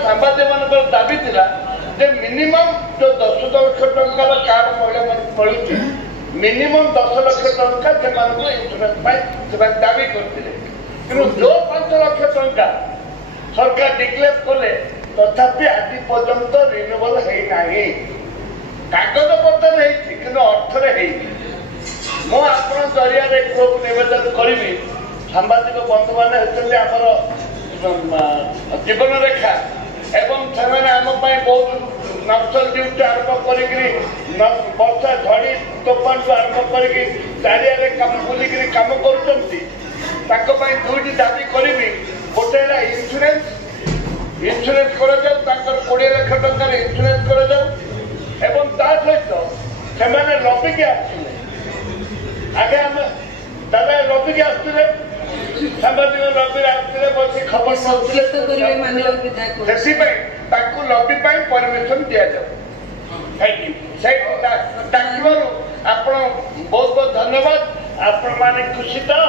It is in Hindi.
सांबादिक दाबी थी मिनिमम जो 10 लाख टंकार कार्ड महिला मिलूँ मिनिमम 10 लाख टंका से इंश्योरेंस दाबी करते जो 5 लाख टंका सरकार डिक्लेयर कले तथापि आज पर्यंत रिन्यूएबल होना कागज पत्र कि अर्थर मु आप जरिया नवेदन करी सांबादिक बंधु मैंने होते आमर जीवन रेखा एवं से बहुत नक्सल ड्यूटी आरंभ कर वर्षा झड़ी तोफान आरंभ कर चारिया कम बुलिक कम कर दुईट दाबी करी गोटे इंश्योरेंस कर 20 लाख टकर इंश्योरेंस कर सहित से लबिक आगे आम दादा लबिक आसते सांबादिक लबी आसते बस खबर लबी परमिशन दि जाऊ थैंक यू आप बहुत बहुत धन्यवाद आपण माने खुशी तो।